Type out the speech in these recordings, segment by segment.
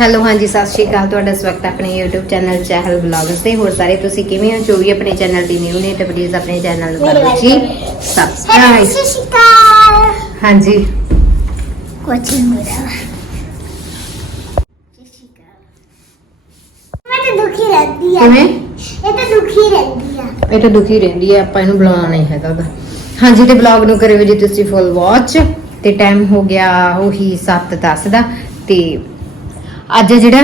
Hello ਹਾਂਜੀ ਸਤਿ ਸ਼੍ਰੀ ਅਕਾਲ। ਤੁਹਾਡਾ ਸਵਾਗਤ ਹੈ ਆਪਣੇ YouTube ਚੈਨਲ ਚਹਿਲ ਵਲੌਗਸ ਤੇ। ਹੋਰ ਸਾਰੇ ਤੁਸੀਂ ਕਿਵੇਂ ਹੋ? ਜੋ ਵੀ ਆਪਣੇ ਚੈਨਲ ਦੀ ਨਿਊ ਨੇ ਤੇ ਪਲੀਜ਼ ਆਪਣੇ ਚੈਨਲ ਨੂੰ ਕਰ ਜੀ ਸਬਸਕ੍ਰਾਈਬ ਸ਼ਿਸ਼ਿਕਾਰ ਹਾਂਜੀ। ਕੁਛ ਨਹੀਂ ਹੋ ਰਿਹਾ। ਸ਼ਿਸ਼ਿਕਾਰ ਮੈਂ ਤਾਂ ਦੁਖੀ ਰਹਿੰਦੀ ਆ। ਕਿਵੇਂ? ਇਹ ਤਾਂ ਦੁਖੀ ਰਹਿੰਦੀ ਆ। ਇਹ ਤਾਂ ਦੁਖੀ ਰਹਿੰਦੀ ਹੈ ਆਪਾਂ ਇਹਨੂੰ ਬੁਲਾਉਣਾ ਨਹੀਂ ਹੈਗਾ। ਹਾਂਜੀ ਤੇ ਵਲੌਗ ਨੂੰ ਕਰਿਓ ਜੀ ਤੁਸੀਂ ਫੁੱਲ ਵਾਚ ਤੇ ਟਾਈਮ ਹੋ ਗਿਆ ਉਹੀ 7:10 ਦਾ। ਤੇ ਅੱਜ ਜਿਹੜਾ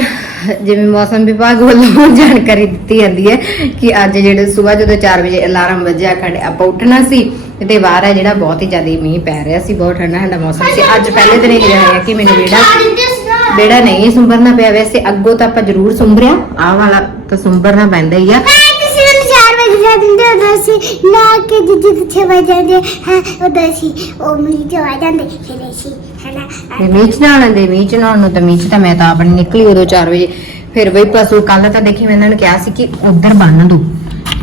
ਜਿਵੇਂ ਮੌਸਮ ਵਿਭਾਗ ਵੱਲੋਂ ਜਾਣਕਾਰੀ ਦਿੱਤੀ ਜਾਂਦੀ ਹੈ ਕਿ ਅੱਜ ਜਿਹੜੇ ਸਵੇਰ ਜਦੋਂ 4 ਵਜੇ ਅਲਾਰਮ ਵੱਜਿਆ ਖੜੇ ਆਪਾਂ ਉੱਠਣਾ ਸੀ ਤੇ ਬਾਹਰ ਹੈ ਜਿਹੜਾ ਬਹੁਤ ਹੀ ਜ਼ਿਆਦਾ ਮੀਂਹ ਪੈ ਰਿਹਾ ਸੀ, ਬਹੁਤ ਠੰਡਾ ਠੰਡਾ ਮੌਸਮ ਸੀ। ਅੱਜ ਪਹਿਲੇ ਦਿਨ ਇਹ ਹੋਇਆ ਕਿ ਮੈਨੂੰ ਬੇੜਾ ਬੇੜਾ ਨਹੀਂ ਸੁੰਬਰਨਾ ਪਿਆ। ਵੈਸੇ ਅੱਗੋਂ ਤਾਂ ਆਪਾਂ ਜ਼ਰੂਰ ਸੁੰਬਰਿਆ। ਆਹ ਵਾਲਾ ਤਾਂ ਸੁੰਬਰਨਾ ਪੈਂਦਾ ਹੀ ਆ। ਜਾ ਦਿੰਦੇ ਉਦੋਂ ਸੀ। ਨਾ ਕਿ ਜਿੱਦ 6 ਵਜੇ ਜਾਂਦੇ ਹਾਂ, ਉਦੋਂ ਸੀ। ਉਹ ਮੀਂਹ ਚ ਜਾਂਦੇ, ਫਿਰ ਅਸੀਂ ਹਨਾ ਤੇ ਮੀਂਹ ਚ ਦੇ, ਮੀਂਹ ਚ ਨੂੰ ਤਾਂ ਮੀਂਹ ਤਾਂ ਮੈਂ ਤਾਂ ਆਪਣੀ ਨਿਕਲੀ ਉਦੋਂ 4 ਵਜੇ। ਫਿਰ ਬਈ ਪਸ਼ੂ ਕੱਲ ਤਾਂ ਦੇਖੀ ਮੈਂ ਇਹਨਾਂ ਨੂੰ ਕਿਹਾ ਸੀ ਕਿ ਉਧਰ ਬੰਨ ਦੋ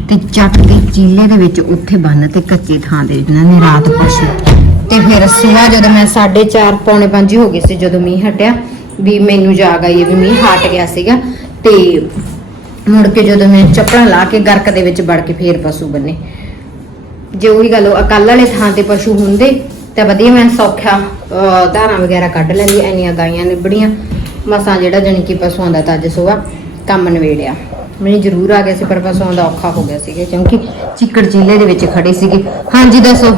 ਤੇ ਚੱਕ ਕੇ ਚੀਲੇ ਦੇ ਵਿੱਚ ਉੱਥੇ ਬੰਨ ਤੇ ਕੱਚੇ ਥਾਂ ਦੇ ਇਹਨਾਂ ਨੇ ਰਾਤ ਪਸ਼ੂ ਤੇ ਫਿਰ ਸਵੇਰ ਜਦੋਂ ਮੈਂ 4:30 ਪੌਣੇ 5 ਹੋ ਗਏ ਸੀ ਜਦੋਂ ਮੀਂਹ ਹਟਿਆ, ਵੀ ਮੈਨੂੰ ਜਾਗ ਆਈ ਵੀ ਮੀਂਹ ਹਟ ਗਿਆ ਸੀਗਾ ਤੇ ਮੁੜ ਕੇ ਜਦੋਂ ਮੈਂ ਚੱਪਲਾਂ ਲਾ ਕੇ ਗਰਕ ਦੇ ਵਿੱਚ ਵੜ ਕੇ ਫੇਰ ਪਸ਼ੂ ਬੰਨੇ। ਜੇ ਉਹੀ ਗੱਲ, ਉਹ ਕੱਲ ਵਾਲੇ ਥਾਂ ਤੇ ਪਸ਼ੂ ਹੁੰਦੇ ਤਾਂ ਵਧੀਆ ਮੈਂ ਸੌਖਾ ਅਹ, ਧਾਰਾਂ ਵਗੈਰਾ ਕੱਢ ਲੈਂਦੀ ਐਨੀਆਂ ਗਾਈਆਂ ਨਿਬੜੀਆਂ ਮਸਾਂ ਜਿਹੜਾ ਜਣੀ ਕਿ ਪਸ਼ੂਆਂ ਦਾ ਤਾਂ ਅੱਜ ਕੰਮ ਨਵੇੜਿਆ ਮੈਨੂੰ ਜ਼ਰੂਰ ਆ ਗਿਆ ਸੀ ਪਰ ਪਸ਼ੂਆਂ ਦਾ ਔਖਾ ਹੋ ਗਿਆ ਸੀਗਾ ਕਿਉਂਕਿ ਚਿੱਕੜ ਚੀਲੇ ਦੇ ਵਿੱਚ ਖੜੇ ਸੀਗੇ। ਹਾਂਜੀ ਦੱਸੋ।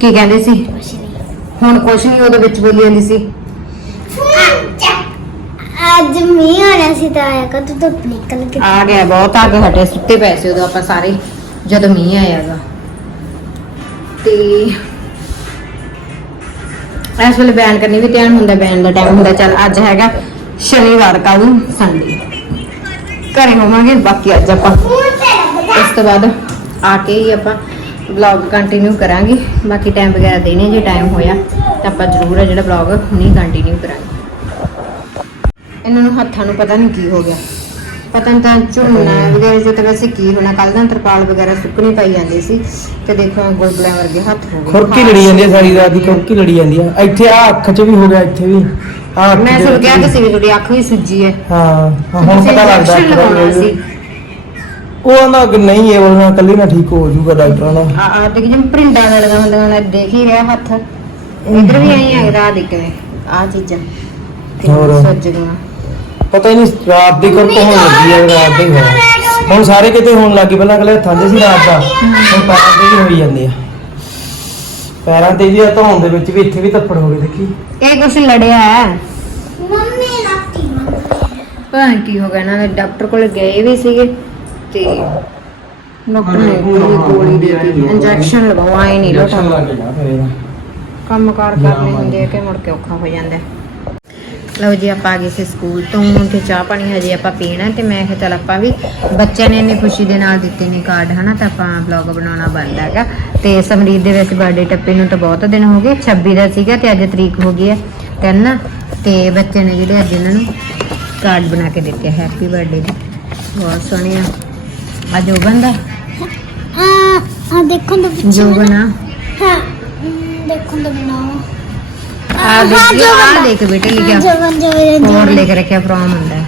ਕੀ ਕਹਿੰਦੇ ਸੀ? ਹੁਣ ਕੁਛ ਨਹੀਂ ਉਹਦੇ ਵਿੱਚ ਬੋਲੀ ਜਾਂਦੀ ਸੀ। ਅੱਜ ਮੀਂਹ ਆਣਾ ਸੀ ਤਾਂ ਆਇਆ ਕਦ ਧੁੱਪ ਨਿਕਲ ਕੇ। ਆ ਗਿਆ ਬਹੁਤ ਅੱਗ ਹਟੇ ਸੁੱਤੇ ਪਏ ਸੀ ਉਦੋਂ ਆਪਾਂ ਸਾਰੇ ਜਦੋਂ ਮੀਂਹ ਆਇਆਗਾ ਤੇ ਇਸ ਵੇਲੇ ਬੈਨ ਕਰਨੀ ਵੀ ਧਿਆਨ ਹੁੰਦਾ ਬੈਨ ਦਾ ਟਾਈਮ ਹੁੰਦਾ। ਚੱਲ ਅੱਜ ਹੈਗਾ ਸ਼ਨੀਵਾਰ ਕੱਲ ਨੂੰ ਸੰਡੇ ਘਰੇ ਹੋਵਾਂਗੇ, ਬਾਕੀ ਅੱਜ ਆਪਾਂ। ਇਸ ਤੋਂ ਬਾਅਦ ਆ ਕੇ ਹੀ ਆਪਾਂ ਵਲੌਗ ਕੰਟੀਨਿਊ ਕਰਾਂਗੇ। ਬਾਕੀ ਟਾਈਮ ਵਗੈਰਾ ਦੇਣੇ ਜੇ ਟਾਈਮ ਹੋਇਆ, ਤਾਂ ਆਪਾਂ ਜ਼ਰੂਰ ਹੈ ਜਿਹੜਾ ਵਲੌਗ ਨਹੀਂ ਕੰਟੀਨਿਊ ਕਰਾਂਗੇ। ਇਹਨਾਂ ਨੂੰ ਹੱਥਾਂ ਨੂੰ ਪਤਾ ਨਹੀਂ ਕੀ ਹੋ ਗਿਆ। ਪਤਾ ਨਹੀਂ ਤਾਂ ਝੁੰਨਾ ਵਗੈਰਾ ਜੋ ਤਾਂ ਵੈਸੇ ਕੀ ਹੋਣਾ ਕੱਲ ਦਾ ਤਰਪਾਲ ਵਗੈਰਾ ਸੁੱਕਣੀ ਪਾਈ ਜਾਂਦੀ ਸੀ ਤੇ ਦੇਖੋ ਗੁਲਗੁਲਿਆਂ ਵਰਗੇ ਹੱਥ ਹੋ ਗਏ। ਖੁਰਕੀ ਲੜੀ ਜਾਂਦੀ ਹੈ ਸਾਰੀ ਰਾਤ ਦੀ ਖੁਰਕੀ ਲੜੀ ਜਾਂਦੀ ਹੈ ਇੱਥੇ ਆ ਅੱਖ 'ਚ ਵੀ ਹੋ ਗਿਆ ਇੱਥੇ ਵੀ। ਆ ਮੈਂ ਸੁਣ ਗਿਆ ਕਿ ਸੀ ਤੁਹਾਡੀ ਅੱਖ ਵੀ ਸੁੱਜੀ ਹੈ। ਹਾਂ ਹੁਣ ਪਤਾ ਲੱਗਦਾ ਦਾ ਉਹ ਆਂਦਾ ਕਿ ਨਹੀਂ ਇਹ ਬੋਲਣਾ ਕੱਲੀ ਨਾ ਠੀਕ ਹੋ ਜਾਊਗਾ ਡਾਕਟਰਾਂ ਦਾ ਆ ਆ ਦੇਖ ਜਿਵੇਂ ਪ੍ਰਿੰਡਾਂ ਨਾਲ ਲਗਾ ਹੁੰਦਾ ਨਾ ਦੇਖ ਹੀ ਰਿਹਾ ਹੱਥ। ਇਧਰ ਵੀ ਆਈ ਆ ਰਾਹ ਦੇਖ ਕਿਵੇਂ ਆ ਚੀਜ਼ਾਂ। ਤੇ। ਸੁੱਜ ਗਈਆਂ। ਪਤਾ ਹੀ ਨਹੀਂ ਰਾਤ ਦੀ ਖੁਰਕ ਹੋਣ ਲੱਗੀ ਹੈ ਰਾਤ ਦੀ ਹੋਇਆ ਹੁਣ ਸਾਰੇ ਕਿਤੇ ਹੋਣ ਲੱਗੀ ਪਹਿਲਾਂ ਅਗਲੇ ਹੱਥਾਂ 'ਚ ਸੀ ਰਾਤ ਦਾ। ਹੁਣ ਪੈਰਾਂ 'ਤੇ ਵੀ ਹੋਈ ਜਾਂਦੇ ਆ। ਪੈਰਾਂ ਤੇ ਵੀ ਆ ਧੌਣ ਦੇ ਵਿੱਚ ਵੀ ਇੱਥੇ ਵੀ ਧੱਫੜ ਹੋ ਗਏ ਦੇਖੀ। ਇਹ ਕੁਛ ਲੜਿਆ ਹੈ। ਮੰਮੀ ਲੱਤੀ ਪਤਾ ਨੀ ਕੀ ਹੋ ਗਿਆ ਦੇ ਡਾਕਟਰ ਕੋਲ ਗਏ ਵੀ ਸੀਗੇ ਤੇ ਡਾਕਟਰ ਨੇ ਕੋਈ ਗੋਲੀ ਦੇ ਦਿੱਤੀ। ਇੰਜੈਕਸ਼ਨ ਲਗਵਾਏ ਨਹੀਂ ਲੋਟਾ ਫਿਰ। ਇਹਦਾ ਕੰਮ ਕਾਰ ਕਰਨੇ ਹੁੰਦੇ ਆ ਕਿ ਮੁੜ ਕੇ ਔਖਾ ਹੋ ਜਾਂਦਾ। ਹੈ। ਲਓ ਜੀ ਆਪਾਂ ਆ ਗਏ ਸੀ ਸਕੂਲ ਤੋਂ ਤੇ ਚਾਹ ਪਾਣੀ ਹਜੇ ਆਪਾਂ ਪੀਣਾ ਤੇ ਮੈਂ ਕਿਹਾ ਚੱਲ ਆਪਾਂ ਵੀ ਬੱਚਿਆਂ ਨੇ ਇੰਨੀ ਖੁਸ਼ੀ ਦੇ ਨਾਲ ਦਿੱਤੇ ਨੇ ਕਾਰਡ ਹਨਾ ਤਾਂ ਆਪਾਂ ਵਲੌਗ ਬਣਾਉਣਾ ਬਣਦਾ ਹੈਗਾ। ਤੇ ਸਮਰੀਤ ਦੇ ਵਿੱਚ ਬਰਥਡੇ ਟੱਪੇ ਨੂੰ ਤਾਂ ਬਹੁਤ ਦਿਨ ਹੋ ਗਏ 26 ਦਾ ਸੀਗਾ ਤੇ ਅੱਜ ਤਰੀਕ ਹੋ ਗਈ ਹੈ ਤਿੰਨ ਤੇ ਬੱਚੇ ਨੇ ਜਿਹੜੇ ਅੱਜ ਇਹਨਾਂ ਨੂੰ ਕਾਰਡ ਬਣਾ ਕੇ ਦਿੱਤੇ ਹੈਪੀ ਬਰਥਡੇ ਦੇ ਬਹੁਤ ਸੋਹਣੇ ਆ। ਅੱਜ ਉਹ ਬੰਦਾ ਆ ਆ ਦੇਖੋ ਤਾਂ ਪਿੱਛੇ ਜੋ ਬਣਾ ਹਾਂ ਦੇਖੋ ਬਣਾਓ। ਆ ਦੇਖ ਬੇਟੇ ਲਿਖਿਆ। ਜਵਨ ਜਵਨ ਹੋਰ ਲਿਖ ਰੱਖਿਆ ਫਰੋਮ ਹੁੰਦਾ। ਹੈ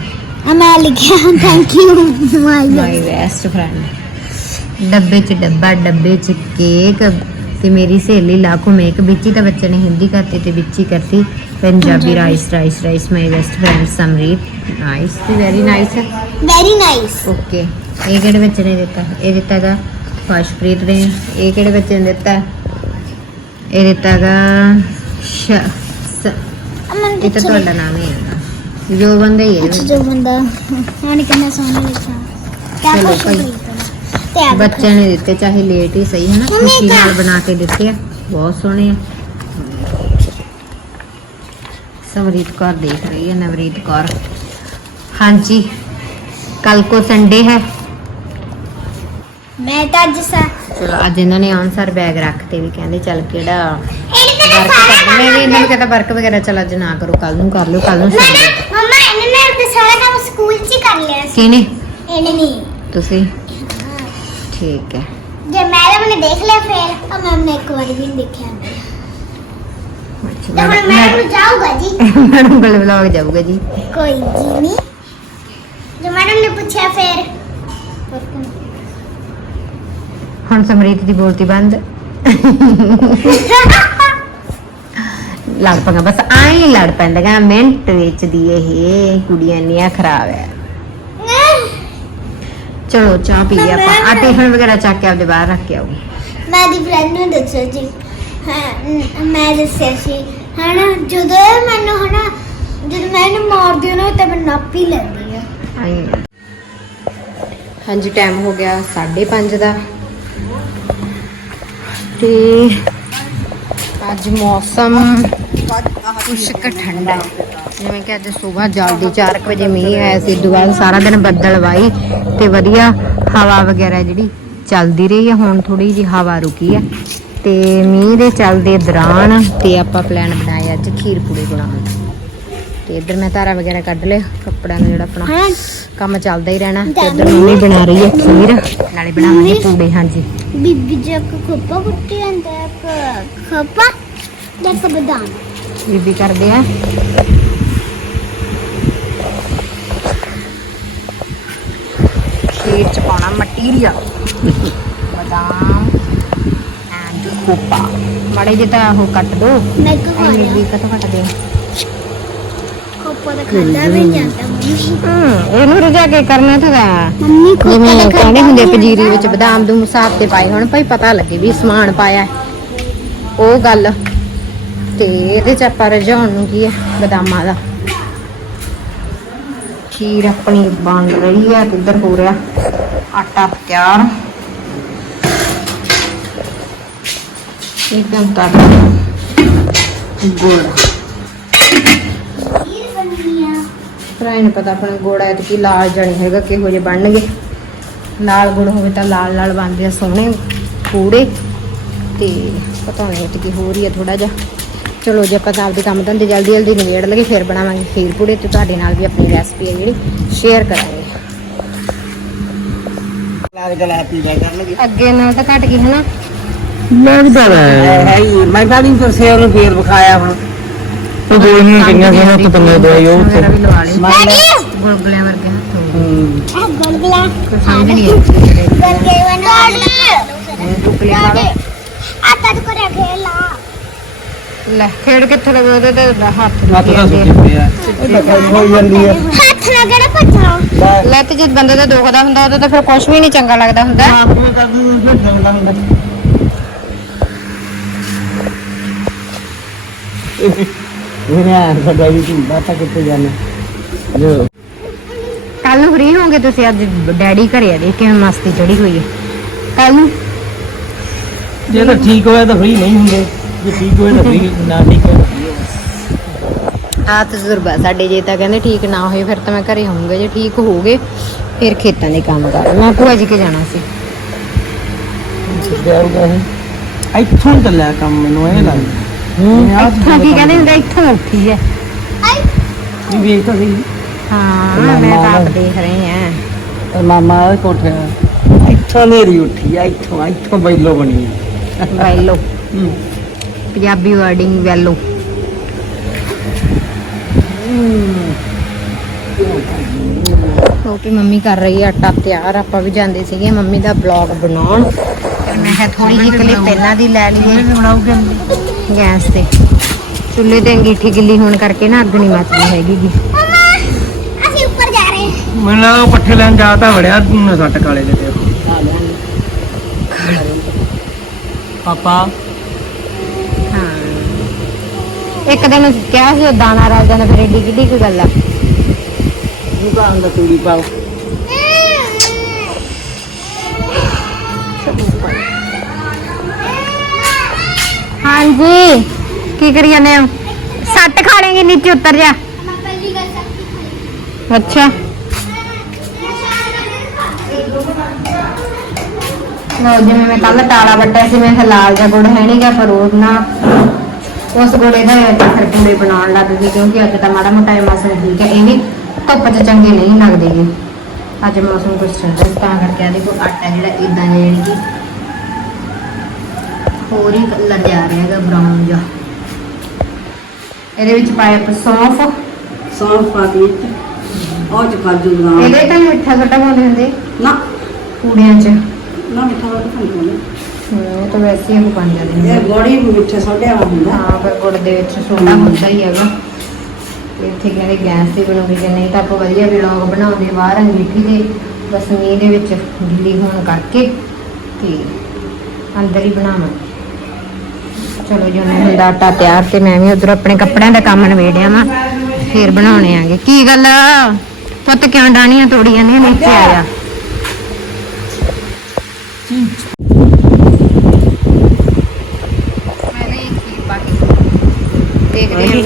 ਆ ਮੈਂ ਲਿਖਿਆ thank you my my best friend ਡੱਬੇ 'ਚ ਡੱਬਾ ਡੱਬੇ 'ਚ ਕੇਕ ਤੇ ਮੇਰੀ ਸਹੇਲੀ ਲਾਖੋ ਮੇਕ ਵਿੱਚ ਹੀ ਤਾਂ ਬੱਚੇ ਨੇ ਹਿੰਦੀ ਕਰਤੀ ਤੇ ਵਿੱਚ ਹੀ ਕਰਤੀ। Punjabi rice rice rice my best friend Samreet nice ਤੇ very nice very nice okay ਇਹ ਕਿਹੜੇ ਬੱਚੇ ਨੇ ਦਿੱਤਾ? ਇਹ ਦਿੱਤਾ ਗਾ ਫਾਸ਼ਪ੍ਰੀਤ ਨੇ। ਇਹ ਕਿਹੜੇ ਬੱਚੇ ਨੇ ਦਿੱਤਾ? ਇਹ ਦਿੱਤਾ ਗਾ ਜੋ ਬੰਦੇ ਅੱਛਾ ਜੋ ਬੰਦਾ ਕਿੰਨਾ ਸੋਹਣਾ ਲਿਖਿਆ ਕਿਆ ਬੱਚਿਆਂ ਨੇ ਦਿੱਤੇ ਚਾਹੇ ਲੇਟ ਹੀ ਸਹੀ ਹੈ ਨਾ ਖੁਸ਼ੀ ਨਾਲ ਬਣਾ ਕੇ ਦਿੱਤੇ ਆ ਬਹੁਤ ਸੋਹਣੇ ਆ ਸਮਰੀਤ ਕੌਰ ਦੇਖ ਰਹੀ ਹੈ ਨਵਰੀਤ ਕੌਰ ਹਾਂਜੀ ਕੱਲ ਕੋ ਸੰਡੇ ਹੈ ਮੈਂ ਤਾਂ ਅੱਜ ਸਾ ਚਲੋ ਅੱਜ ਇਹਨਾਂ ਨੇ ਆਨਸਰ ਬੈਗ ਰੱਖਤੇ ਵੀ ਕਹਿੰਦੇ ਚੱਲ ਕਿਹੜਾ ਵਰਕ ਕਰ ਮੈਂ ਵੀ ਇਹਨਾਂ ਨੂੰ ਕਹਿੰਦਾ ਵਰਕ ਵਗੈਰਾ ਚੱਲ ਅੱਜ ਨਾ ਕਰੋ ਕੱਲ ਨੂੰ ਕਰ ਲਿਓ ਕੱਲ ਨੂੰ ਸੰਡੇ ਮਮਾ ਇਹਨੇ ਨੇ ਤੇ ਸਾਰਾ ਕੰਮ ਸਕੂਲ 'ਚ ਹੀ ਕਰ ਲਿਆ ਸੀ। ਕਿਹਨੇ? ਇਹਨੇ ਨਹੀਂ ਤੁਸੀਂ? ਠੀਕ ਹੈ। ਜੇ ਮੈਡਮ ਨੇ ਦੇਖ ਲਿਆ ਫਿਰ ਆ ਮੈਮ ਨੇ ਇੱਕ ਵਾਰੀ ਵੀ ਨਹੀਂ ਦੇਖਿਆ। ਤੇ ਹੁਣ ਮੈਂ ਨੂੰ ਜਾਊਗਾ ਜੀ? ਮੈਡਮ ਕੋਲ ਵਲੌਗ ਜਾਊਗਾ ਜੀ। ਕੋਈ ਜੀ ਨਹੀਂ ਜੇ ਮੈਡਮ ਨੇ ਪੁੱਛਿਆ ਫੇਰ। ਹੁਣ ਸਮਰੀਤ ਦੀ ਬੋਲਤੀ ਬੰਦ। ਲੜ ਪੰਗਾ ਬਸ ਆਈ ਲੜ ਪੈਂਦਾ ਮਿੰਟ ਵਿੱਚ ਦੀ ਇਹ ਕੁੜੀਆਂ ਇੰਨੀਆਂ ਖਰਾਬ ਹੈ। ਚਲੋ ਚਾਹ ਪੀ ਲਿਆ ਆਪਾਂ। ਆ ਟਿਫਨ ਵਗੈਰਾ ਚੱਕ ਕੇ ਆਪਦੇ ਬਾਹਰ ਰੱਖ ਕੇ ਆਓ ਮੈਂ ਦੀ ਫਰੈਂਡ ਨੂੰ ਦੱਸਿਆ ਜੀ ਹਾਂ ਮੈਂ ਦੱਸਿਆ ਸੀ। ਹਨਾ ਜਦੋਂ ਇਹ ਮੈਨੂੰ ਹਨਾ ਜਦੋਂ ਮੈਂ ਇਹਨੂੰ ਮਾਰਦੀ ਹਾਂ ਨਾ ਤਾਂ ਮੈਂ ਨੱਪ ਹੀ ਲੈਂਦੀ ਆ। ਆਈ। ਹਾਂਜੀ ਟਾਈਮ ਹੋ ਗਿਆ 5:30 ਦਾ। ਤੇ ਅੱਜ ਮੌਸਮ ਕੁਛ ਠੰਡਾ ਜਿਵੇਂ ਕਿ ਅੱਜ ਸਵੇਰ ਜਲਦੀ 4 ਵਜੇ ਮੀਂਹ ਆਇਆ ਸੀ ਉਦੋਂ ਸਾਰਾ ਦਿਨ ਬੱਦਲ ਵਾਈ ਤੇ ਵਧੀਆ ਹਵਾ ਵਗੈਰਾ ਜਿਹੜੀ ਚੱਲਦੀ ਰਹੀ ਹੈ। ਹੁਣ ਥੋੜੀ ਜਿਹੀ ਹਵਾ ਰੁਕੀ ਹੈ ਤੇ ਮੀਂਹ ਦੇ ਚੱਲਦੇ ਦੌਰਾਨ ਤੇ ਆਪਾਂ ਪਲਾਨ ਬਣਾਇਆ ਅੱਜ ਖੀਰ ਪੂੜੀ ਬਣਾਉਣ ਤੇ ਇੱਧਰ ਮੈਂ ਧਾਰਾ ਵਗੈਰਾ ਕੱਢ ਲਿਆ ਕੱਪੜਿਆਂ ਨੂੰ ਜਿਹੜਾ ਆਪਣਾ ਕੰਮ ਚੱਲਦਾ ਹੀ ਰਹਿਣਾ ਤੇ ਇੱਧਰ ਮੰਮੀ ਬਣਾ ਰਹੀ ਹੈ ਖੀਰ, ਨਾਲੇ ਬਣਾਵਾਂਗੇ ਪੂੜੇ, ਹਾਂਜੀ। ਬੀਬੀ ਜੀ ਕੋ ਖੋਪਾ ਕੁੱਟੀ ਜਾਂਦਾ ਖੋਪਾ। ਇੱਕ ਬਦਾਮ ਬੀਬੀ ਕਰਦੇ ਆ ਖੀਰ ਚ ਪਾਉਣਾ ਮਟੀਰੀਅਲ ਬਦਾਮ ਐਂਡ ਕੋਪਾ ਮਾੜੇ ਜਿਹਾ ਤਾਂ ਉਹ ਕੱਟ ਦੋ ਮੈਂ ਕੋ ਵੀ ਕਦੋਂ ਕੱਟ ਦੇ ਖੋਪਾ ਦਾ ਖਾਂਦਾ ਵੀ ਨਹੀਂ ਮੰਮੀ ਹੂੰ ਇਹਨੂੰ ਰਜਾ ਕੇ ਕਰਨਾ ਤਾਂ ਮੰਮੀ ਜਿਵੇਂ ਦਾ ਕਹਿੰਦੇ ਹੁੰਦੇ ਪੰਜੀਰੀ ਵਿੱਚ ਬਦਾਮ ਦੂਮ ਸਾਫ਼ ਤੇ ਪਾਏ ਹੁਣ ਭਾਈ ਪਤਾ ਲੱਗੇ ਵੀ ਸਮਾਨ ਪਾਇਆ। ਉਹ ਗੱਲ ਤੇ ਇਹਦੇ ਚ ਆਪਾਂ ਰਜਾਉਣ ਨੂੰ ਕੀ ਹੈ ਬਦਾਮਾਂ ਦਾ। ਖੀਰ ਆਪਣੀ ਬਣ ਰਹੀ ਹੈ ਤੇ ਇੱਧਰ ਹੋ ਰਿਹਾ? ਆਟਾ ਤਿਆਰ। ਇੱਕਦਮ ਤੱਕ ਗੁੜ। ਖੀਰ ਬਣਨੀ ਪਤਾ ਆਪਣਾ ਗੋੜਾ ਹੈ ਤੇ ਕੀ ਲਾਲ ਜਣੇ ਹੈਗਾ, ਕਿਹੋ ਜਿਹੇ ਬਣਨਗੇ। ਲਾਲ ਗੁੜ ਹੋਵੇ ਤਾਂ ਲਾਲ ਲਾਲ ਬਣਦੇ ਆ, ਸੋਹਣੇ ਕੂੜੇ ਤੇ ਪਤਾ ਨਹੀਂ ਤੇ ਕੀ ਹੋ ਰਹੀ ਹੈ ਥੋੜਾ ਜਿਹਾ। ਚਲੋ ਜੇ ਆਪਾਂ ਤਾਂ ਆਪਦੇ ਕੰਮ ਧੰਦੇ ਜਲਦੀ ਜਲਦੀ ਨਿਬੇੜ ਲਗੇ ਫਿਰ ਬਣਾਵਾਂਗੇ ਖੀਰ ਪੂੜੇ ਤੇ ਤੁਹਾਡੇ ਨਾਲ ਵੀ ਆਪਣੀ ਰੈਸਪੀ ਹੈ ਜਿਹੜੀ ਸ਼ੇਅਰ ਕਰਾਂਗੇ। ਅੱਗੇ ਨਾਲ ਤਾਂ ਘਟ ਗਈ ਹਨਾ ਲੱਗਦਾ ਹੈ ਹੀ ਮੈਂ ਤਾਂ ਨਹੀਂ ਫਿਰ ਸੇਰ ਨੂੰ ਫੇਰ ਵਿਖਾਇਆ ਹੁਣ। ਉਹ ਦੋ ਨਹੀਂ ਕਿੰਨੀਆਂ ਕਿੰਨੀਆਂ ਤੋਂ ਤੰਨੇ ਦੋ ਆਇਓ ਡੈਡੀ ਗੁਲਗੁਲਿਆਂ ਵਰਗੇ ਹੱਥ ਹੋ ਗਏ। ਹੂੰ। ਆ ਗਲਗਲਾ। ਕੋਈ ਸਮਝ ਨਹੀਂ ਬਣਾ ਗੁਲਗੁਲੇ ਖਾ ਲਓ। ਆਟਾ ਤੋਂ ਕਰਿਆ ਖੇਲਾ ਲੈ। ਖੇਡ ਕਿੱਥੇ ਲੱਗੇ? ਉਹਦੇ ਤੇ ਹੱਥ ਹੱਥ ਦੁਖੀ ਦਾ ਜਾਂਦੇ ਆ। ਸੁੱਕੀ ਪਿਆ ਇਹ ਤਾਂ ਹੋ ਜਾਂਦੀ ਹੈ ਹੱਥ ਨਾਲ ਕਿਹੜਾ ਭੱਜਣਾ ਲੈ। ਤੇ ਜਦ ਬੰਦੇ ਦਾ ਦੁਖਦਾ ਹੁੰਦਾ ਉਦੋਂ ਤਾਂ ਫਿਰ ਕੁਝ ਵੀ ਨਹੀਂ ਚੰਗਾ ਲੱਗਦਾ ਹੁੰਦਾ। ਆਪ ਨੂੰ ਕਰ ਦੂੰ ਫਿਰ ਚੰਗਾ ਹੁੰਦਾ ਇਹ ਆ ਸਾਡਾ ਵੀ ਤੂੰ ਬਾਤਾਂ ਕਿੱਥੇ ਜਾਣਾ? ਜੋ। ਕੱਲ ਨੂੰ ਫ੍ਰੀ ਹੋਗੇ ਤੁਸੀਂ ਅੱਜ ਡੈਡੀ ਘਰੇ ਆ ਦੇਖ ਮਸਤੀ ਚੜੀ ਹੋਈ ਹੈ ਕੱਲ ਨੂੰ। ਜੇ ਤਾਂ ਠੀਕ ਹੋਇਆ ਤਾਂ ਫ੍ਰੀ ਨਹੀਂ ਹੁੰਦੇ। ਜੇ ਠੀਕ ਹੋਇਆ ਤਾਂ ਫ੍ਰੀ ਨਾ ਠੀਕ ਹੋਇਆ ਆ ਤਜਰਬਾ ਸਾਡੇ ਜੇ ਤਾਂ ਕਹਿੰਦੇ ਠੀਕ ਨਾ ਹੋਏ ਫਿਰ ਤਾਂ ਮੈਂ ਘਰੇ ਹੋਊਂਗਾ ਜੇ ਠੀਕ ਹੋ ਗਏ ਫਿਰ ਖੇਤਾਂ ਦੇ ਕੰਮ ਕਰ। ਮੈਂ ਭੂਆ ਜੀ ਕੇ ਜਾਣਾ ਸੀ। ਇੱਥੋਂ ਚੱਲਿਆ ਕੰਮ ਮੈਨੂੰ ਇਹ ਲੱਗਦਾ। ਹੂੰ ਇੱਥੋਂ ਕੀ ਕਹਿੰਦੇ ਹੁੰਦੇ ਇੱਥੋਂ ਉੱਠੀ ਹੈ ਇਹ ਵੇਖ ਤਾਂ ਸਹੀ। ਹਾਂ ਮੈਂ ਤਾਂ ਆਪ ਦੇਖ ਰਹੀ ਹਾਂ ਤੇ ਮਾਮਾ ਉਹ ਕੋਠੇ ਇੱਥੋਂ ਮੇਰੀ ਉੱਠੀ ਆ ਇੱਥੋਂ ਇੱਥੋਂ ਬੈਲੋ ਬਣੀ ਵੈਲੋ ਹੂੰ। ਪੰਜਾਬੀ ਵਰਡਿੰਗ ਵੈਲੋ ਕਿਉਂਕਿ ਮੰਮੀ ਕਰ ਰਹੀ ਹੈ ਆਟਾ ਤਿਆਰ ਆਪਾਂ ਵੀ ਜਾਂਦੇ ਸੀਗੇ ਮੰਮੀ ਦਾ ਬਲੌਗ ਬਣਾਉਣ। ਤੇ ਮੈਂ ਕਿਹਾ ਥੋੜੀ ਜਿਹੀ ਕਲਿੱਪ ਪਹਿਲਾਂ ਦੀ ਲੈ ਲਈਏ। ਬਣਾਉਗੇ ਗੈਸ ਤੇ। ਚੁੱਲ੍ਹੇ ਤੇ ਅੰਗੀਠੀ ਗਿੱਲੀ ਹੋਣ ਕਰਕੇ ਨਾ ਅੱਗ ਨਹੀਂ ਮੱਚਦੀ ਹੈਗੀ ਮਮਾ ਅਸੀਂ ਉੱਪਰ ਜਾ ਰਹੇ ਹਾਂ। ਮੈਨੂੰ ਲੱਗਾ ਉਹ ਪੱਠੇ ਲੈਣ ਜਾ ਤਾਂ ਵੜਿਆ ਤੂੰ ਸੱਟ ਕਾਲੇ ਦੇ ਤੇ। ਪਾਪਾ। ਇੱਕ ਦਿਨ ਕਿਹਾ ਸੀ ਉਹ ਦਾਣਾ ਰਲ ਜਾਂਦਾ ਫਿਰ ਏਡੀ ਕਿੱਡੀ ਕੁ ਗੱਲ ਆ। ਤੂੰ ਤਾਂ ਅੰਦਰ ਤੂੜੀ ਪਾਓ। ਹਾਂਜੀ ਕੀ ਕਰੀ ਜਾਂਦੇ ਹੋ? ਸੱਟ ਖਾ ਲੇਂਗੇ ਨੀਚੇ ਉਤਰ ਜਾ। ਅੱਛਾ। ਲਓ ਜਿਵੇਂ ਮੈਂ ਕੱਲ ਟਾਲਾ ਵੱਟਿਆ ਸੀ ਮੈਂ ਕਿਹਾ ਲਾਲ ਜਿਹਾ ਗੁੜ ਹੈ ਨਹੀਂਗਾ ਪਰ ਉਹ ਨਾ ਉਸ ਗੁੜੇ ਦਾ ਅੱਜ ਫਿਰ ਪੂੜੇ ਬਣਾਉਣ ਲੱਗ ਗਈ ਕਿਉਂਕਿ ਅੱਜ ਤਾਂ ਮਾੜਾ ਮੋਟਾ ਮੌਸਮ ਠੀਕ ਹੈ ਇਹ ਵੀ ਧੁੱਪ 'ਚ ਚੰਗੇ ਨਹੀਂ ਲੱਗਦੇ ਗੇ। ਅੱਜ ਮੌਸਮ ਕੁਝ ਚੰਗਾ ਸੀ, ਤਾਂ ਕਰਕੇ ਆ ਦੇਖੋ ਆਟਾ ਜਿਹੜਾ ਇਦਾਂ ਜਾਣੀ ਕਿ ਹੋਰ ਹੀ ਕਲਰ ਜਾ ਰਿਹਾ ਹੈਗਾ ਬਰਾਊਨ ਜਿਹਾ। ਇਹਦੇ ਵਿੱਚ ਪਾਇਆ ਆਪਾਂ ਸੌਂਫ। ਸੌਂਫ ਪਾ ਦੀ ਉਹ ਚ ਕਾਜੂ ਬਦਾਮ ਇਹਦੇ ਤਾਂ ਮਿੱਠਾ ਸੋਡਾ ਪਾਉਂਦੇ ਹੁੰਦੇ? ਨਾ। ਕੂੜਿਆਂ 'ਚ। ਨਾ ਮਿੱਠਾ ਤਾਂ ਨਹੀਂ ਉਹ ਤਾਂ ਵੈਸੇ ਹੀ ਉਹ ਬਣ ਜਾਂਦੇ ਨੇ। ਇਹ ਗੋੜੀ ਮਿੱਠੇ ਸੋਡੇ ਵਾਲਾ ਹੁੰਦਾ। ਹਾਂ ਪਰ ਗੁੜ ਦੇ ਵਿੱਚ ਸੋਡਾ ਹੁੰਦਾ ਹੀ ਹੈਗਾ। ਤੇ ਇੱਥੇ ਕਹਿੰਦੇ ਗੈਸ ਤੇ ਬਣਾਉਂਦੇ ਜੇ ਨਹੀਂ ਤਾਂ ਆਪਾਂ ਵਧੀਆ ਵਲੌਗ ਬਣਾਉਂਦੇ ਬਾਹਰ ਅੰਗੀਠੀ ਦੇ ਬਸ ਮੀਂਹ ਦੇ ਵਿੱਚ ਗਿੱਲੀ ਹੋਣ ਕਰਕੇ ਤੇ ਅੰਦਰ ਹੀ ਬਣਾਵਾਂਗੇ ਚਲੋ ਜੀ ਉਹਨੇ ਹੁੰਦਾ ਆਟਾ ਤਿਆਰ ਤੇ ਮੈਂ ਵੀ ਉਧਰ ਆਪਣੇ ਕੱਪੜਿਆਂ ਦਾ ਕੰਮ ਨਵੇੜਿਆ ਵਾਂ ਫੇਰ ਬਣਾਉਣੇ ਆਂਗੇ। ਕੀ ਗੱਲ? ਪੁੱਤ ਕਿਉਂ ਡਾਣੀਆਂ ਤੋੜੀਆਂ ਨੇ? ਨੀਚੇ ਆਇਆ ਮੈਂ ਨਹੀਂ ਖੀਰ ਪਾ ਕੇ ਦੇਖਦੇ ਹਾਂ ਮਿੱਠਾ ਖਾਇਆ ਮੰਮੀ ਕਸਟਰਡ ਪਾ ਕੇ ਬਦਾਮ ਪਾ ਕੇ ਕੁਝ ਪੈ ਰੱਖਾ ਨਹੀਂ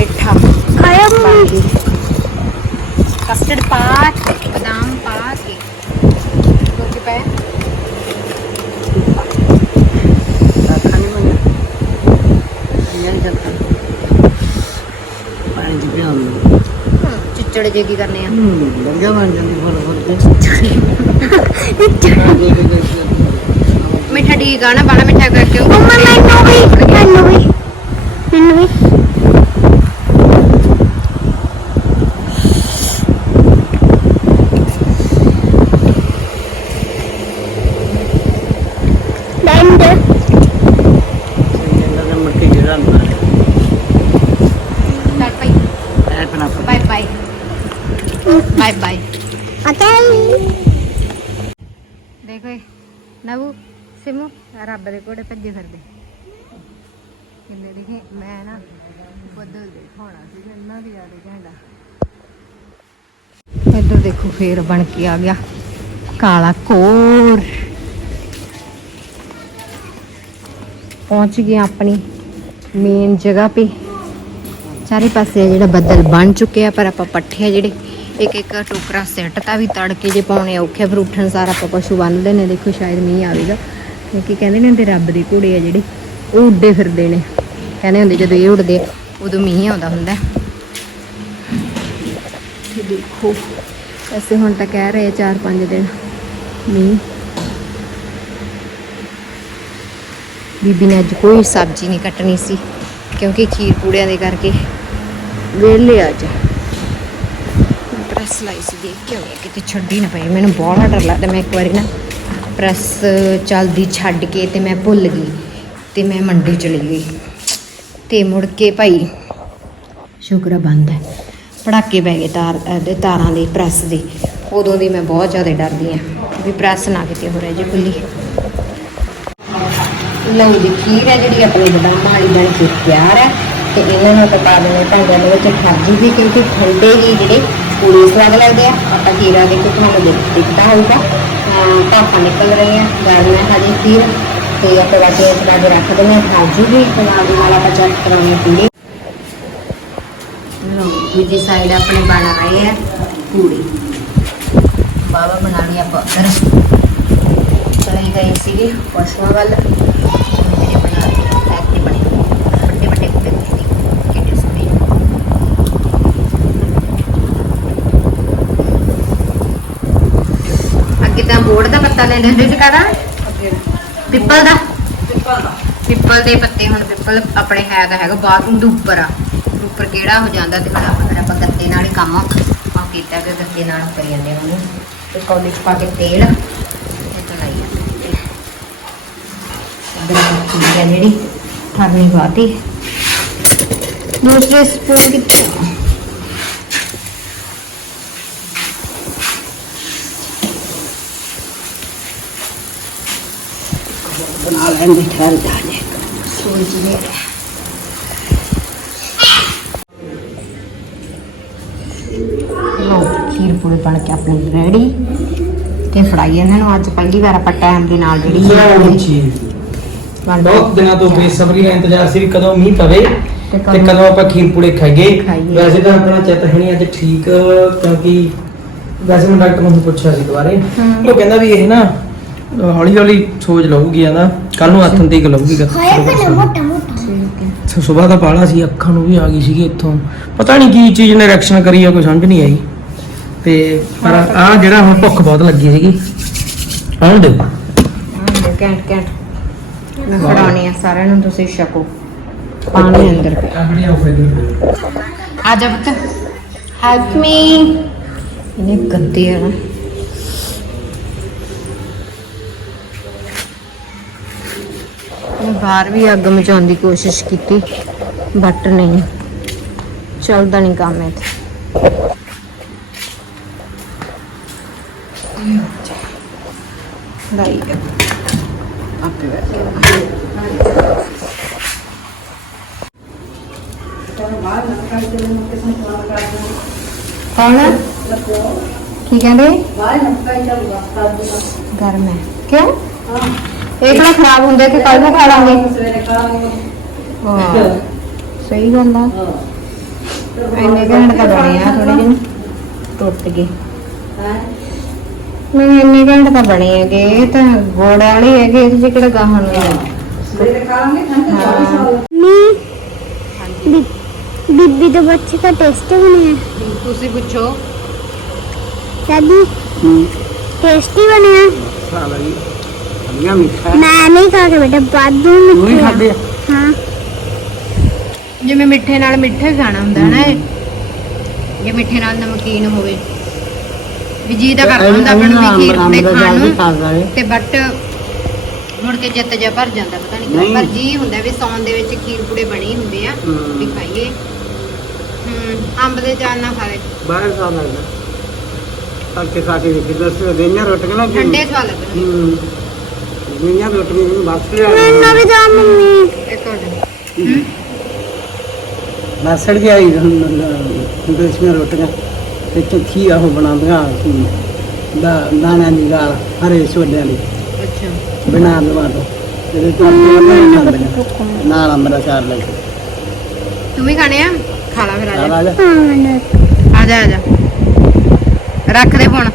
ਮੰਨਿਆ ਇਹ ਜੱਕਾ ਪਾਣੀ ਦੀ ਪਿਆ ਹੂੰ ਚਿੱਚੜ ਜੇ ਕੀ ਕਰਨੇ ਆ ਲੱਗਿਆ ਬਣ ਜਾਂਦੀ ਫੁੱਲ ਫੁੱਲ ਮਿੱਠਾ ਠੀਕ ਆ ਨਾ ਬਾਣਾ ਮਿੱਠਾ ਕਰ ਕਿਉਂ ਮੰਮਾ ਮੈਨੂੰ ਵੀ ਮੈਨੂੰ ਵੀ ਮੈਨੂੰ ਵੀ ਡੰਡ ਇਹਨਾਂ ਦਾ ਮੱਕੀ ਜਿਹੜਾ ਹੁੰਦਾ ਹੈ ਚੱਲ ਭਾਈ ਇਹ ਬਣਾ ਬਾਏ ਬਾਏ ਬਾਏ ਬਾਏ ਅਤਾ ਦੇਖੋ ਇਹ ਨਵੂ ਸਿਮੂ ਰੱਬ ਦੇ ਕੋੜੇ ਭੱਜੇ ਫਿਰਦੇ। ਕਿੰਨੇ ਦੇਖੇ ਮੈਂ ਨਾ ਬੱਦਲ ਦਿਖਾਉਣਾ ਸੀ, ਇੰਨਾ ਵੀ ਜ਼ਿਆਦਾ ਘੈਂਟਾ ਇੱਧਰ ਦੇਖੋ ਫੇਰ ਬਣ ਕੇ ਆ ਗਿਆ ਕਾਲਾ ਕੋਰ। ਪਹੁੰਚ ਗਏ ਆਪਣੀ ਮੇਨ ਜਗ੍ਹਾ ਤੇ। ਚਾਰੇ ਪਾਸੇ ਜਿਹੜਾ ਬੱਦਲ ਬਣ ਚੁੱਕੇ ਆ ਪਰ ਆਪਾਂ ਪੱਠੇ ਆ ਜਿਹੜੇ, ਇੱਕ ਇੱਕ ਟੋਕਰਾ ਸੈੱਟ ਤਾਂ ਵੀ ਤੜਕੇ ਜੇ ਪਾਉਣੇ ਔਖੇ ਫਿਰ ਉੱਠਣ ਸਾਰ ਆਪਾਂ ਪਸ਼ੂ ਬੰਨਦੇ ਨੇ ਦੇਖੋ, ਸ਼ਾਇਦ ਮੀਂਹ ਆਵੇਗਾ। ਕਿਉਂਕਿ ਕਹਿੰਦੇ ਨੇ ਹੁੰਦੇ ਰੱਬ ਦੇ ਘੋੜੇ ਆ ਜਿਹੜੇ, ਉਹ ਉੱਡੇ ਫਿਰਦੇ ਨੇ। ਕਹਿੰਦੇ ਹੁੰਦੇ ਜਦੋਂ ਇਹ ਉੱਡਦੇ ਉਦੋਂ ਮੀਂਹ ਆਉਂਦਾ ਹੁੰਦਾ। ਤੇ ਦੇਖੋ, ਵੈਸੇ ਹੁਣ ਤਾਂ ਕਹਿ ਰਹੇ 4-5 ਦਿਨ ਮੀਂਹ। ਬੀਬੀ ਨੇ ਅੱਜ ਕੋਈ ਸਬਜ਼ੀ ਨਹੀਂ ਕੱਟਣੀ ਸੀ, ਕਿਉਂਕਿ ਖੀਰ ਪੂੜਿਆਂ ਦੇ ਕਰਕੇ। ਵਿਹਲੇ ਅੱਜ। ਪ੍ਰੈਸ ਲਾਈ ਸੀ ਦੇਖ ਕੇ ਹੋਇਆ ਕਿਤੇ ਛੱਡੀ ਨਾ ਪਈ ਮੈਨੂੰ ਬਹੁਤ ਡਰ ਲੱਗਦਾ ਮੈਂ ਇੱਕ ਵਾਰੀ ਨਾ ਪ੍ਰੈਸ ਚੱਲਦੀ ਛੱਡ ਕੇ ਤੇ ਮੈਂ ਭੁੱਲ ਗਈ ਤੇ ਮੈਂ ਮੰਡੀ ਚਲੀ ਗਈ। ਤੇ ਮੁੜ ਕੇ ਭਾਈ ਸ਼ੁਕਰ ਬੰਦ ਹੈ। ਪੜਾਕੇ ਪੈ ਗਏ ਤਾਰ ਦੇ ਤਾਰਾਂ ਦੇ, ਪ੍ਰੈਸ ਦੇ। ਉਦੋਂ ਦੀ ਮੈਂ ਬਹੁਤ ਜ਼ਿਆਦਾ ਡਰਦੀ ਆ ਵੀ ਪ੍ਰੈਸ ਨਾ ਕਿਤੇ ਹੋ ਰਹਿ ਜੇ ਖੁੱਲੀ ਲਓ ਜੀ, ਖੀਰ ਹੈ ਜਿਹੜੀ ਆਪਣੀ ਬਦਾਮਾਂ ਵਾਲੀ ਬਣ ਕੇ ਤਿਆਰ ਹੈ ਤੇ ਇਹਨਾਂ ਨੂੰ ਆਪਾਂ ਪਾ ਦੇਣੇ ਭਾਂਡਿਆਂ ਦੇ ਵਿੱਚ। ਖਾਜੀ ਵੀ ਕਿਉਂਕਿ ਠੰਡੇ ਹੀ ਜਿਹੜੇ ਪੂਰੀ ਸਵਾਦ ਲੱਗਦੇ ਆ। ਆਪਾਂ ਖੀਰਾ ਦੇ ਕੁਝ ਤੁਹਾਨੂੰ ਦੇਖ ਹੋਊਗਾ। ਅਹ ਨਿਕਲ ਰਹੇ ਆ ਗਰਮ ਹੈ ਹਜੇ ਖੀਰ। ਤੇ ਆਪਾਂ ਬਾਕੀ ਇਸ ਤਰ੍ਹਾਂ ਦੇ ਰੱਖ ਦਿੰਦੇ ਹਾਂ ਖਾਜੀ ਵੀ। ਤੇ ਨਾਲ ਨਾਲ ਆਪਾਂ ਚੈੱਕ ਕਰਾਉਣੀ ਪੂਰੀ। ਲਓ ਦੂਜੀ ਸਾਈਡ ਆਪਣੇ ਬਣ ਰਹੇ ਆ, ਪੂਰੀ। ਬਾਬਾ ਬਣਾ ਲਈ ਆਪਾਂ ਉੱਧਰ ਚਲੇ ਗਏ ਸੀਗੇ ਪਸ਼ੂਆਂ ਵੱਲ ਮੇਰੇ ਬਣਾ ਐਕਟਿਵ ਬਣੇ ਵੱਡੇ ਵੱਡੇ ਕੁੱਤੇ ਕਿੰਨੇ ਸੋਹਣੇ ਅੱਗੇ ਬੋੜ ਦਾ ਪੱਤਾ ਲੈਂਦੇ ਹੁੰਦੇ ਸੀ ਕਾਹਦਾ? ਪਿੱਪਲ ਦਾ। ਪਿੱਪਲ ਦੇ ਪੱਤੇ ਹੁਣ ਪਿੱਪਲ ਆਪਣੇ ਹੈ ਤਾਂ ਹੈਗਾ, ਬਾਥਰੂਮ ਦੇ ਉੱਪਰ ਆ। ਉੱਪਰ ਕਿਹੜਾ ਹੋ ਜਾਂਦਾ ਤੇ ਫਿਰ ਆਪਾਂ ਫਿਰ ਆਪਾਂ ਗੱਤੇ ਨਾਲ ਹੀ ਕੰਮ ਆ ਕੀਤਾ ਕਿ ਗੱਤੇ ਨਾਲ ਕਰੀ ਜਾਂਦੇ ਉਹਨੂੰ ਤੇ ਕੌਲੀ ਚ ਪਾ ਕੇ ਤੇਲ ਤੇ ਚਲਾਈ ਜਾਂਦੇ ਇਧਰ ਜਿਹੜੀ। ਥਰਨੀ ਬਾਤੀ ਦੂਸਰੇ ਸਪੂਨ ਕਿੱਥੇ ਬਣਾ ਲੈਂਦੇ ਠਹਿਰ ਜਾ ਜੇ। ਸੂਈ ਜੀ ਨੇ ਲੋ ਖੀਰ ਪੂਰੀ ਬਣ ਕੇ ਆਪਣੀ ਰੈਡੀ ਤੇ ਫੜਾਈ ਇਹਨਾਂ ਨੂੰ ਅੱਜ ਪਹਿਲੀ ਵਾਰ ਆਪਾਂ ਟਾਈਮ ਦੇ ਨਾਲ ਜਿਹੜੀ ਬਹੁਤ ਦਿਨਾਂ ਤੋਂ ਬੇਸਬਰੀ ਨਾਲ ਇੰਤਜ਼ਾਰ ਸੀ ਵੀ ਕਦੋਂ ਮੀਂਹ ਪਵੇ ਤੇ ਕਦੋਂ ਆਪਾਂ ਖੀਰ ਪੂੜੇ ਖਾਈਏ। ਵੈਸੇ ਤਾਂ ਆਪਣਾ ਚਿੱਤ ਹੈ ਨਹੀਂ ਅੱਜ ਠੀਕ ਕਿਉਂਕਿ ਵੈਸੇ ਮੈਂ ਡਾਕਟਰ ਨੂੰ ਪੁੱਛਿਆ ਸੀ ਦੁਬਾਰੇ। ਉਹ ਕਹਿੰਦਾ ਵੀ ਇਹ ਨਾ ਹੌਲੀ ਹੌਲੀ ਸੋਚ ਲਊਗੀ ਆਂਦਾ ਕੱਲ ਨੂੰ ਹੱਥਨ ਤੇ ਲਊਗੀ ਖਾਇਆ ਕਿ ਮੋਟਾ ਮੋਟਾ। ਹੈ। ਸਵੇਰ ਦਾ ਪਾਲਾ ਸੀ ਅੱਖਾਂ ਨੂੰ ਵੀ ਆ ਗਈ ਸੀਗੀ ਇੱਥੋਂ। ਪਤਾ ਨਹੀਂ ਕੀ ਚੀਜ਼ ਨੇ ਰਿਐਕਸ਼ਨ ਕਰੀ ਆ ਕੋਈ ਸਮਝ ਨਹੀਂ ਆਈ। ਤੇ ਪਰ ਆ ਜਿਹੜਾ ਹੁਣ ਭੁੱਖ ਬਹੁਤ ਲੱਗੀ ਸੀਗੀ। ਆਉਣ ਦੇ ਹਾਂ ਘੈਂਟ ਘੈਂਟ ਮੈਂ ਫੜਾਉਣੀ ਆ ਸਾਰਿਆਂ ਨੂੰ ਤੁਸੀਂ ਛਕੋ। ਪਾਣੀ ਅੰਦਰ। ਪਿਆ ਆਪਣੀ ਆਓ ਫਿਰ ਆ ਜਾ ਪੁੱਤ। ਹੈਲਪ ਮੀ ਇਹਨੇ ਗੰਦੇ ਆ ਨਾ। ਬਾਹਰ ਵੀ ਅੱਗ ਮਚਾਉਣ ਦੀ ਕੋਸ਼ਿਸ਼ ਕੀਤੀ ਬਟ ਨਹੀਂ। ਚੱਲਦਾ ਨਹੀਂ ਕੰਮ ਇੱਥੇ ਆਪੇ ਬੈਠ ਕੌਣ ਕੀ ਕਹਿੰਦੇ? ਗਰਮ ਹੈ। ਕਿਉਂ? ਇਹ ਕਿਹੜਾ ਖਰਾਬ ਹੁੰਦੇ ਕਿ ਕੱਲ ਨੂੰ ਖਾ ਲਾਂਗੇ ਹਾਂ ਸਹੀ ਗੱਲ ਆ। ਇੰਨੇ ਘੰਟੇ ਤਾਂ ਬਣੇ ਆ ਥੋੜੇ ਜਿਹੇ ਟੁੱਟ ਗਏ। ਮੈਂ ਇੰਨੇ ਘੰਟੇ ਤਾਂ ਬਣੇ ਹੈਗੇ। ਇਹ ਤਾਂ ਗੋੜ ਵਾਲੇ ਹੈਗੇ ਇਹਦੇ ਚ ਕਿਹੜਾ ਗਾਹਣ ਨੂੰ ਹਾਂ। ਬੀ- ਬੀਬੀ ਦੇ ਬੱਚੇ ਦਾ ਟੇਸਟ ਬਣਿਆ ਤੁਸੀਂ ਪੁੱਛੋ। ਦਾਦੀ ਟੇਸਟੀ ਬਣਿਆ। ਸਾਲਾ ਜੀ। ਮਿੱਠਾ? ਮੈਂ ਨਹੀਂ ਖਾ ਕੇ ਬੇਟਾ ਬਾਦੂ ਤੂੰ ਹੀ ਮਿੱਠਾ ਖਾਦੇ ਆ ਹਾਂ। ਜਿਵੇਂ ਮਿੱਠੇ ਨਾਲ ਮਿੱਠਾ ਹੀ ਖਾਣਾ ਹੁੰਦਾ ਹੈ ਨਾ ਇਹ। ਜੇ ਮਿੱਠੇ ਨਾਲ ਨਮਕੀਨ ਹੋਵੇ। ਵੀ ਜੀ ਤਾਂ ਕਰਦਾ ਹੁੰਦਾ ਆਪਾਂ ਨੂੰ ਵੀ ਖੀਰ ਪੂੜੇ ਖਾਣ ਨੂੰ ਤੇ ਬਟ ਮੁੜ ਕੇ ਜਿੱਤ ਜਾ ਭਰ ਜਾਂਦਾ ਪਤਾ ਨਹੀਂ ਕਿਉਂ। ਪਰ ਜੀ ਹੁੰਦਾ ਵੀ ਸੌਣ ਦੇ ਵਿੱਚ ਖੀਰ ਪੂੜੇ ਬਣੇ ਹੁੰਦੇ ਆ ਵੀ ਖਾਈਏ। ਹੂੰ ਅੰਬ ਦੇ ਚਾਰ ਨਾਲ ਖਾਵੇ। ਬਾਹਰ ਸਾਲ ਲੱਗਦਾ ਤੜਕੇ ਖਾ ਕੇ ਵੇਖੀ ਦੱਸ ਦੇਈਆਂ ਰੋਟੀਆਂ ਨਾ ਠੰਡੇ ਸਵਾਦ ਲੱਗਣਗੇ ਹੂੰ। ਦੇਈਆਂ ਰੋਟੀਆਂ ਨੂੰ ਬਸ ਲਿਆ ਮੈਨੂੰ ਵੀ ਦੋ ਮੰਮੀ। ਇੱਕ ਮਿੰਟ ਨਸੜ ਗਿਆ ਹੀ ਦੇਸੀਆਂ ਰੋਟੀਆਂ ਤੇ ਚੁੱਕੀ ਆਹ ਬਣਾਉਂਦੀਆਂ ਸੀ ਦਾ ਦਾਣਾ ਦੀ ਗਾਲ ਹਰੇ ਛੋਲਿਆਂ ਦੀ। ਅੱਛਾ। ਬਣਾ ਦਵਾ ਦੋ ਤੋਂ ਖਾਂਦੀਆਂ ਨਾਲ ਅੰਮ੍ਰਿਤ ਚਾਰ ਲੈ ਕੇ। ਤੂੰ ਵੀ ਖਾਣੇ ਆ? ਖਾ ਲਾ ਫਿਰ ਆ ਜਾ। ਆ ਜਾ। ਆ ਜਾ ਰੱਖ ਦੇ ਹੁਣ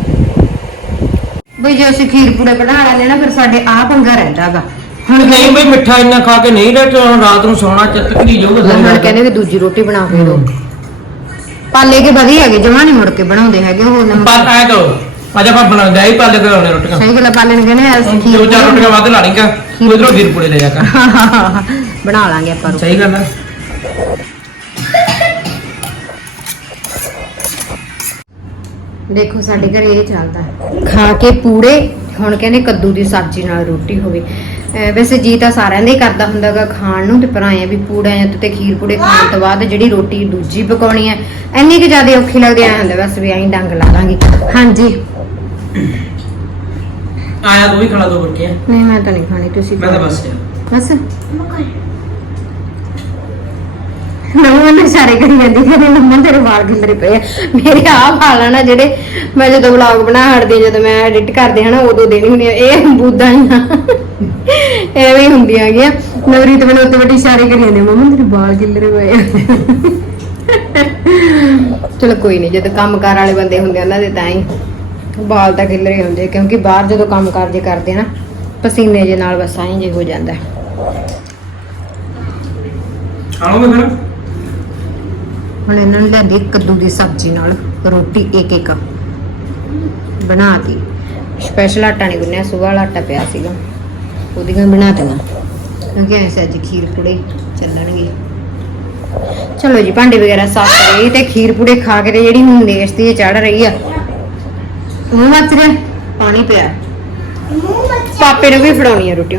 ਬਈ ਜੇ ਅਸੀਂ ਖੀਰ ਪੂੜੇ ਬਣਾ ਲੈਣੇ ਨਾ ਫਿਰ ਸਾਡੇ ਆ ਪੰਗਾ ਰਹਿੰਦਾਗਾ ਹੁਣ ਨਹੀਂ ਬਈ ਮਿੱਠਾ ਇੰਨਾ ਖਾ ਕੇ ਨਹੀਂ ਰਹਿ ਰਾਤ ਨੂੰ ਸੌਣਾ ਚਿੱਤ ਘੜੀ ਜਾਊਗਾ ਹੁਣ ਕਹਿੰਦੇ ਵੀ ਦੂਜੀ ਰੋਟੀ ਬਣਾ ਕੇ ਦਿਓ ਪਾਲੇ ਕੇ ਵਧੀਆ ਹੈਗੇ ਜਮਾ ਨਹੀਂ ਮੁੜ ਕੇ ਬਣਾਉਂਦੇ ਹੈਗੇ ਉਹ ਨਮਕ ਪਰ ਐ ਕਰੋ ਅੱਜ ਆਪਾਂ ਬਣਾ ਗਏ ਹੀ ਪਾਲੇ ਕਰਾਉਣੇ ਰੋਟੀਆਂ। ਸਹੀ ਗੱਲ ਆ, ਪਾਲੇ ਨੇ ਕਹਿੰਦੇ ਅਸੀਂ ਖੀਰ ਦੋ ਚਾਰ ਰੋਟੀਆਂ ਵੱਧ ਲਾ ਲਈਆਂ ਤੂੰ ਇਧਰੋਂ ਵੀਰ ਪੁੜੇ ਲੈ ਜਾ ਕਰ ਬਣਾ ਲਾਂਗੇ ਆਪਾਂ ਰੋਟੀ। ਸਹੀ ਗੱਲ ਹੈ ਦੇਖੋ ਸਾਡੇ ਘਰੇ ਇਹ ਚੱਲਦਾ ਹੈ। ਖਾ ਕੇ ਪੂੜੇ ਹੁਣ ਕਹਿੰਦੇ ਕੱਦੂ ਦੀ ਸਬਜ਼ੀ ਨਾਲ ਰੋਟੀ ਹੋਵੇ। ਵੈਸੇ ਜੀ ਤਾਂ ਸਾਰਿਆਂ ਦੇ ਕਰਦਾ ਹੁੰਦਾਗਾ ਖਾਣ ਨੂੰ ਤੇ ਪਰ ਆਏ ਆ ਵੀ ਪੂੜਿਆਂ ਤੇ ਤੇ ਖੀਰ ਪੂੜੇ ਖਾਣ ਤੋਂ ਬਾਅਦ ਜਿਹੜੀ ਰੋਟੀ ਦੂਜੀ ਪਕਾਉਣੀ ਹੈ ਇੰਨੀ ਕਿ ਜ਼ਿਆਦਾ ਔਖੀ ਲੱਗਦੀ ਐ ਹੁੰਦਾ ਬਸ ਵੀ ਐਂ ਡੰਗ ਲਾ ਲਾਂਗੇ। ਹਾਂਜੀ। ਆਇਆ ਤੂੰ ਵੀ ਖੜਾ ਦੋ ਬੁਰਕੀਆਂ। ਨਹੀਂ ਮੈਂ ਤਾਂ ਨਹੀਂ ਖਾਣੀ ਤੁਸੀਂ ਮੈਂ ਤਾਂ। ਬਸ। ਬਸ। ਨਮਨ ਨੇ ਸਾਰੇ ਕਰੀ ਜਾਂਦੀ ਕਿ ਨਮਨ ਤੇਰੇ ਵਾਲ ਗਿੱਲਰੇ ਪਏ ਆ। ਮੇਰੇ ਆਹ ਵਾਲ ਆ ਨਾ ਜਿਹੜੇ ਮੈਂ ਜਦੋਂ ਵਲੌਗ ਬਣਾ ਹਟਦੀ ਜਦੋਂ ਮੈਂ ਐਡਿਟ ਕਰਦੀ ਹਾਂ ਨਾ ਉਦੋਂ ਦੇਣੀ ਹੁੰਦੀ ਆ ਇਹ ਬੂਦਾਂ ਹੀ ਆ। ਐਵੇਂ ਹੀ ਹੁੰਦੀਆਂ ਹੈਗੀਆਂ ਨਵਰੀਤ ਮੈਨੂੰ ਉੱਤੇ ਵੱਡੀ ਇਸ਼ਾਰੇ ਕਰੀ ਜਾਂਦੇ ਮਮਨ ਤੇਰੇ ਵਾਲ ਗਿੱਲਰੇ ਪਏ ਆ। ਚਲੋ ਕੋਈ ਨਹੀਂ ਜਦੋਂ ਕੰਮਕਾਰ ਵਾਲੇ ਬੰਦੇ ਹੁੰਦੇ ਉਹਨਾਂ ਦੇ ਤਾਂ ਹੀ ਵਾਲ ਤਾਂ ਗਿੱਲਰੇ ਹੁੰਦੇ ਕਿਉਂਕਿ ਬਾਹਰ ਜਦੋਂ ਕੰਮ ਕਾਰ ਜੇ ਕਰਦੇ ਆ ਨਾ ਪਸੀਨੇ ਜੇ ਨਾਲ ਬਸ ਐਂ ਜੇ ਹੋ ਜਾਂਦਾ। ਹੈ। ਖਾਣੋਗੇ ਫਿਰ। ਹੁਣ ਇਹਨਾਂ ਨੂੰ ਲੈਂਦੀ ਕੱਦੂ ਦੀ ਸਬਜ਼ੀ ਨਾਲ ਰੋਟੀ ਇੱਕ ਇੱਕ ਬਣਾਤੀ। ਸਪੈਸ਼ਲ ਆਟਾ ਨਹੀਂ ਗੁੰਨਿਆ ਸੁਬਾਹ ਵਾਲਾ ਆਟਾ ਪਿਆ ਸੀਗਾ। ਉਹਦੀਆਂ ਬਣਾ ਦੇਣਾ ਕਿਉਂਕਿ ਐਸੇ ਅੱਜ ਖੀਰ ਪੂੜੇ ਚੱਲਣਗੇ। ਚਲੋ ਜੀ ਭਾਂਡੇ ਵਗੈਰਾ ਸਾਫ਼ ਕਰੇ ਤੇ ਖੀਰ ਪੂੜੇ ਖਾ ਕੇ ਤੇ ਜਿਹੜੀ ਹੁਣ ਨੇਸਤੀ ਚੜ ਰਹੀ ਆ। ਉਹ ਮੱਚ ਰਿਹਾ? ਪਾਣੀ ਪਿਆ। ਪਾਪੇ ਨੂੰ ਵੀ ਫੜਾਉਣੀ ਆ ਰੋਟੀ।